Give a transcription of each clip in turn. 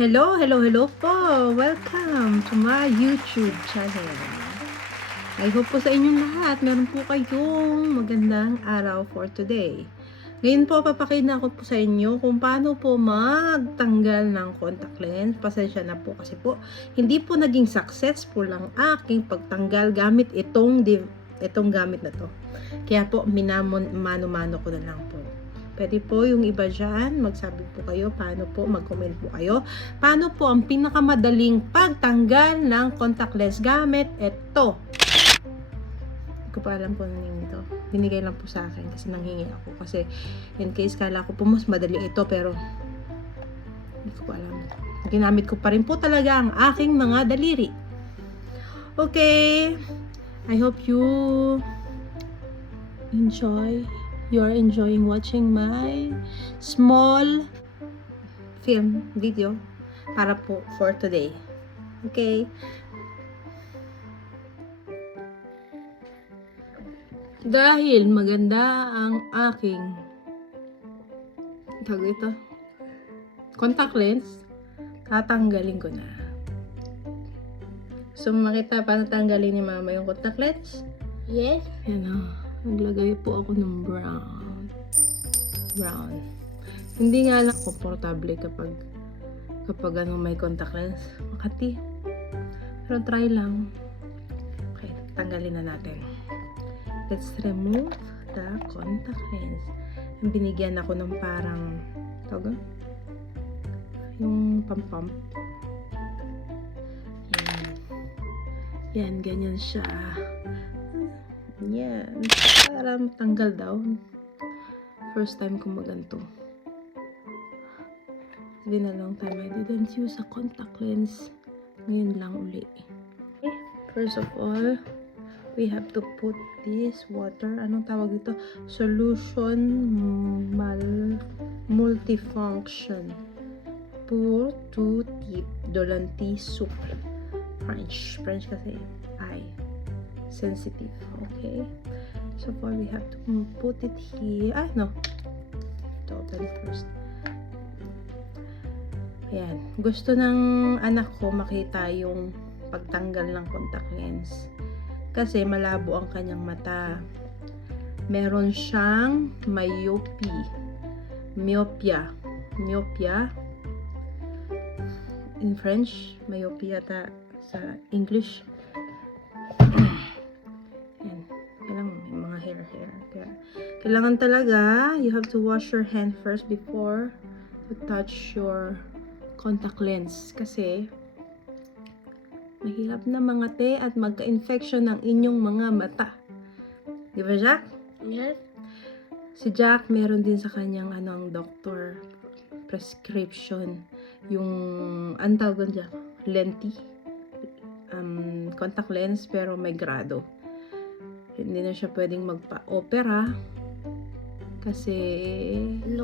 Hello, hello, hello po! Welcome to my YouTube channel. I hope po sa inyong lahat, meron po kayong magandang araw for today. Ngayon po, papakita ko po sa inyo kung paano po magtanggal ng contact lens. Pasensya na po kasi po, hindi po naging successful ang aking pagtanggal gamit itong gamit na to. Kaya po, mano-mano ko na lang po. Pwede po yung iba dyan, magsabi po kayo, paano po, mag-comment po kayo. Paano po ang pinakamadaling pagtanggal ng contact lens gamit ito. Hindi ko pa alam po nanin ito. Binigay lang po sa akin kasi nanghingi ako. Kasi in case kala ko po mas madali ito pero hindi ko pa alam. Ginamit ko pa rin po talaga ang aking mga daliri. Okay. I hope you're enjoying watching my small film video para po for today. Okay? Dahil maganda ang aking contact lens, tatanggalin ko na. So, makita paano tanggalin ni mama yung contact lens? Yes. Yan o. Naglagay po ako ng brown. Hindi nga lang komportable kapag may contact lens. Makati. Pero try lang. Okay, tanggalin na natin. Let's remove the contact lens. Binigyan ako ng parang yung pump. Yan, ganyan siya. Yan. Parang tanggal daw. First time ko maganto. It's been a long time I didn't use a contact lens. Ngayon lang uli. Okay. First of all, we have to put this water. Anong tawag dito? Solution multifunction. Pour to tip. Dolanti soup. French kasi I sensitive. Okay. So far we have to put it here. Ito, open first. Ayan. Gusto ng anak ko makita yung pagtanggal ng contact lens. Kasi malabo ang kanyang mata. Meron siyang myopia. In French, myopia sa English. Kailangan talaga, you have to wash your hand first before to touch your contact lens. Kasi, mahirap na mangate at magka-infection ng inyong mga mata. Di ba, Jack? Yes. Si Jack, meron din sa kanyang doctor prescription. Yung, antawag dyan, lenti. Contact lens, pero may grado. Hindi na siya pwedeng magpa-opera kasi 13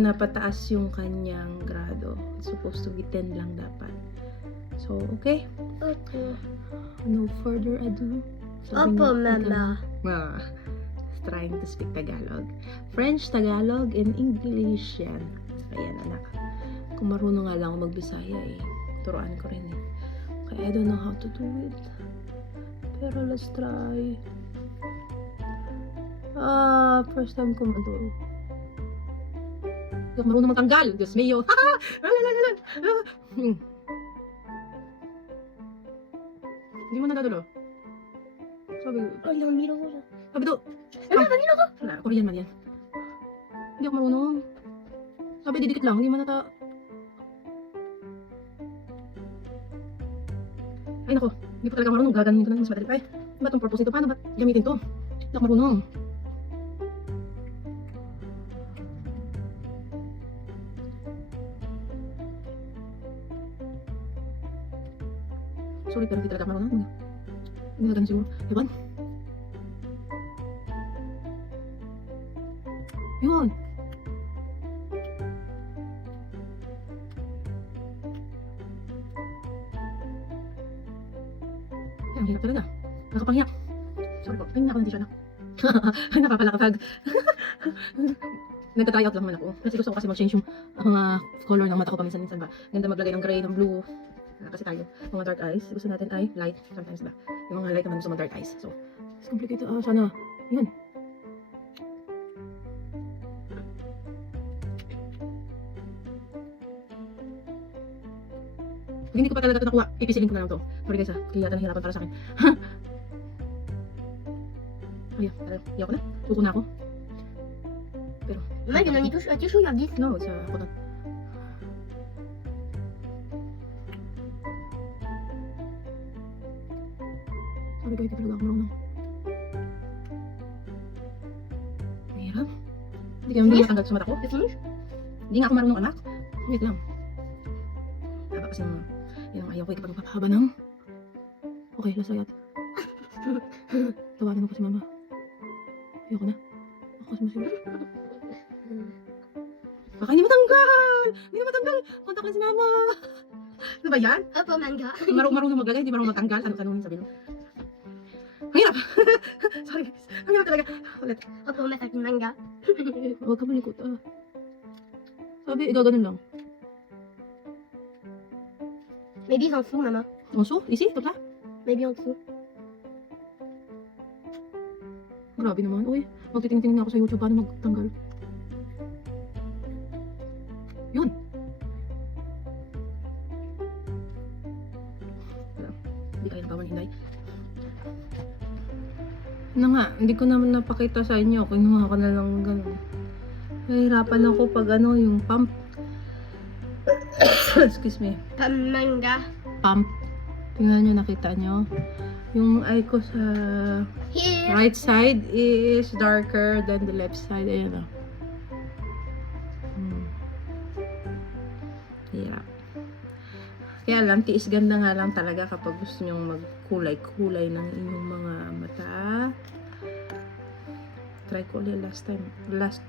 na pataas yung kanyang grado. It's supposed to be 10 lang dapat. So, okay? Okay. No further ado. Opo, Mama. Trying to speak Tagalog. French, Tagalog, and English yan. Ayan, anak. Kung marunong nga lang ako magbisaya turuan ko rin Okay, I don't know how to do it. Pero let's try. First time ko maturo. Hindi ako marunong magtanggal. Diyos mio. Hindi mo nadadulo. Sabi do. Korean man yan. Hindi ako marunong. Sabi didikit lang. Hindi man nata. Ay nako. Hindi po talaga marunong. Gaganin ko na mas madali pa Ano ba itong purpose nito? Paano ba gamitin to? Hindi ako marunong. Sorry, pero hindi talaga ako marunong. Hindi na ganun siguro. Ewan. Yun. Ang hirap talaga. Nakapanghiyak. Sorry po. Ay, hindi siya na. Napapalakapag. Nagka-try out lang naman ako. Kasi gusto ko kasi mag-change yung mga color ng mata ko paminsan-minsan ba. Ganda maglagay ng gray, ng blue. Kasi tayo, mga dark eyes, gusto natin ay light. Sometimes ba. Yung mga light naman gusto mga dark eyes. So, it's complicated. Sana, yun. Pag hindi ko pa talaga ito nakuha, pipisilin ko na lang to. Sorry guys kaya yata nahirapan para sa akin. Ayaw ko na. Suko na ako. Pero, Maman, you don't need to show. You have this. no, sa ako na. Sorry guys, di talaga ako marunong. Mahirap. Hindi kaya hindi matanggal sa mata ko. You finish? Hindi nga ako marunong anak. Wait lang. Haba kasi yung, yan ang ayaw ko kapag magpapahaba ng... Okay, last ayat. Tawanan mo pa si mama. Ayoko na. Ako kasi masigil. Baka hindi matanggal! Hindi na matanggal! Kontak lang si mama! Ano ba yan? Opo, manga. Marunong maglagay, hindi marunong matanggal. Ano sabihin mo? Ang hirap! Sorry guys. Ang hirap talaga. Ulit. Opo, masakit manga. Huwag ka malikot Sabi, igaganon lang. Maybe en dessous, maman. Onso? Easy? Ito Maybe en dessous. Grabe naman. Uy, magtitingting na ako sa YouTube paano magtanggal. Yun. Wala. Hindi kaya nabawan hinay. Na nga, hindi ko naman napakita sa inyo. Kinuha ko na lang gano'n. Nahihirapan ako pag yung pump. Excuse me. Manga. Pump. Tingnan nyo, nakita nyo. Yung eye ko sa Here. right side is darker than the left side. Ayan o. Hirap. Kaya lang, tiis ganda nga lang talaga kapag gusto nyong magkulay-kulay ng inyong mga mata. Try ko ulit last time. Last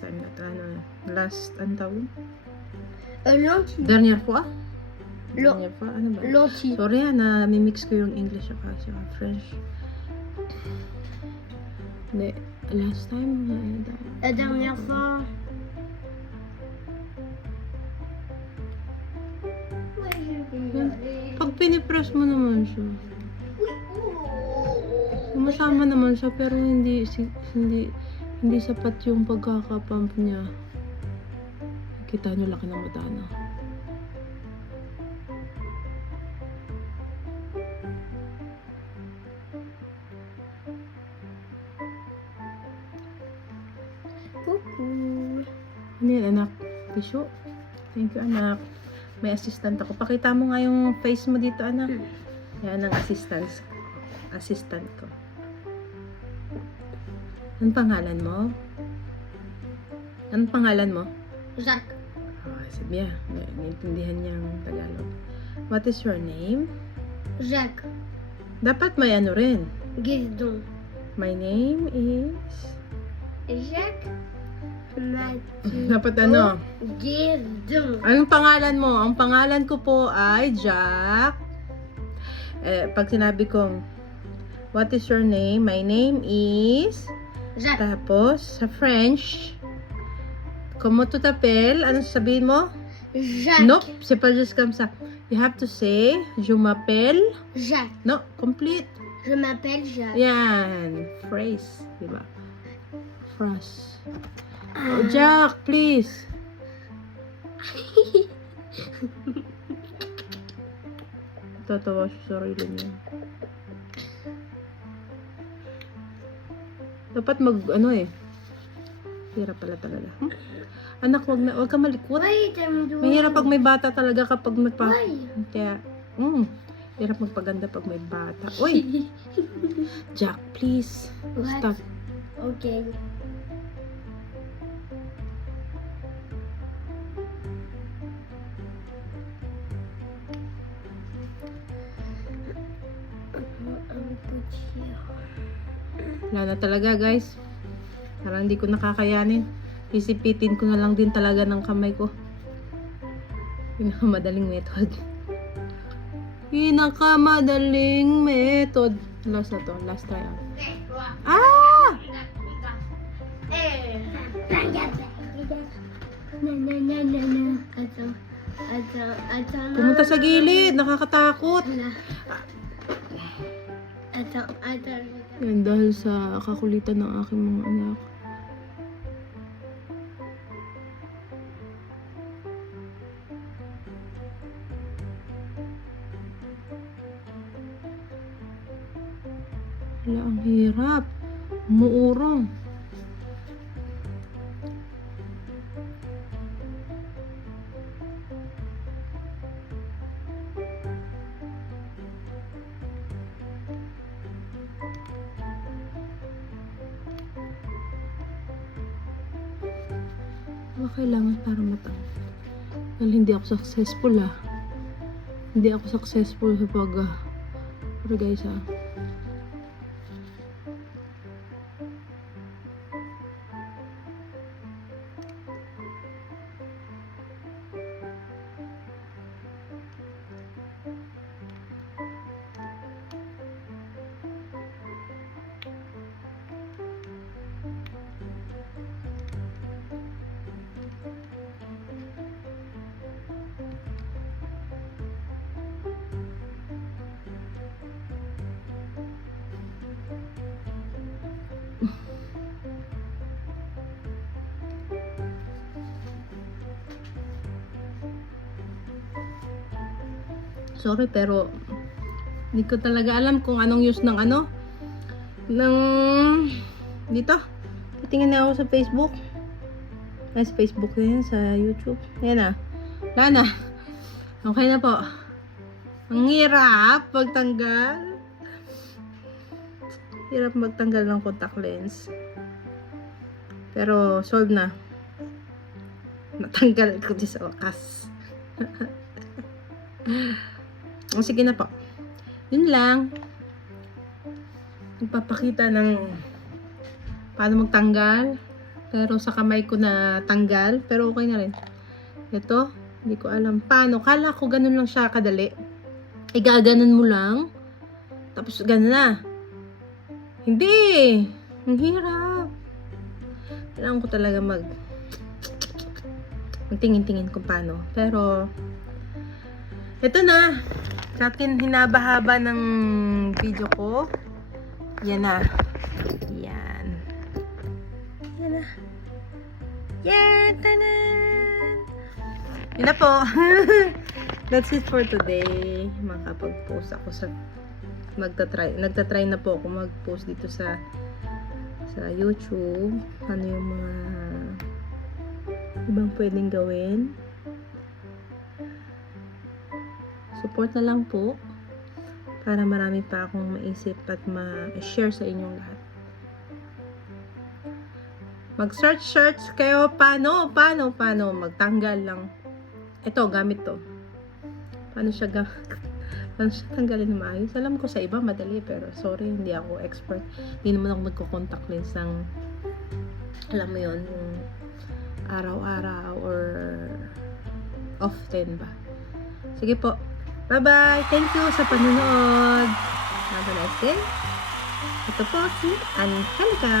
time na ito. Last, ang tawag? Lentille. Dernière fois? Lo- Dernière fois? Ano ba? Lentille. Sorry na mimix ko yung English at French. Hindi. Last time, La dernière fois. pag pinipress mo naman siya, sumasama naman siya pero hindi sapat yung pagkakapump niya. Kita nyo laki ng mata na. Coucou. Ano yan, anak? Tissue? Thank you, anak. May assistant ako. Pakita mo nga yung face mo dito, anak. Yan ang assistant ko. Anong pangalan mo? Anong pangalan mo? Jacques. Sabi niya. Naintindihan niya ang Tagalog. What is your name? Jacques. Dapat may ano rin. Guédon. My name is... Jacques. Mathieu. Dapat ano? Guédon. Anong pangalan mo? Ang pangalan ko po ay Jack. Pag sinabi kong, what is your name? My name is... Jacques. Tapos, sa French, comment tu t'appelles? Ano sabihin mo? Jacques. Nope, c'est pas juste comme ça. You have to say, je m'appelle. Jacques. No, complete. Je m'appelle Jacques. Yan, phrase, diba? Phrase. Oh, Jack, please. Tatawa siya sa sarili niya. Dapat hirap pala talaga. Anak, wag ka malikot. Wait, I'm doing... Mahirap pag may bata talaga kapag Why? Kaya, hirap magpaganda pag may bata. Uy! Jack, please. What? Stop. Okay. Wala na talaga, guys. Parang hindi ko nakakayanin. Isipitin ko na lang din talaga ng kamay ko. Pinakamadaling method. Pinakamadaling method. Last na to. Last try out. Pumunta sa gilid, nakakatakot. Yan dahil sa kakulitan ng aking mga anak. Wala, ang hirap. Umuurong. Ano kailangan para matanggal? Dahil hindi ako successful Hindi ako successful sa pero guys sorry pero hindi ko talaga alam kung anong use ng dito. Titingin na ako sa Facebook. Sa Facebook din, sa YouTube. Ayan wala na. Okay na po. Ang hirap magtanggal. Hirap magtanggal ng contact lens. Pero solve na. Natanggal ko din sa wakas. Sige na po. Yun lang. Nagpapakita ng paano magtanggal. Pero sa kamay ko na tanggal. Pero okay na rin. Ito, hindi ko alam paano. Kala ko ganun lang siya kadali. Gaganon mo lang. Tapos ganun na. Hindi. Ang hirap. Kailangan ko talaga magtingin-tingin kung paano. Pero ito na. Sa atin hinabahaba ng video ko. Yan na. Yan. Yan na. Yan! Tanan! Yan na po. That's it for today. Makapag-post ako sa nagtatry na po ako mag-post dito sa YouTube. Ano yung mga ibang pwedeng gawin. Support na lang po para marami pa akong maisip at ma-share sa inyong lahat. Mag-search kayo paano magtanggal lang. Ito, gamit to. Paano siya tanggalin na maayos? Alam ko sa iba madali pero sorry, hindi ako expert. Hindi naman ako magko-contact lens ng alam mo yon, araw-araw or often ba. Sige po. Bye-bye! Thank you sa panonood! Have a nice day! Ito po si Angelica!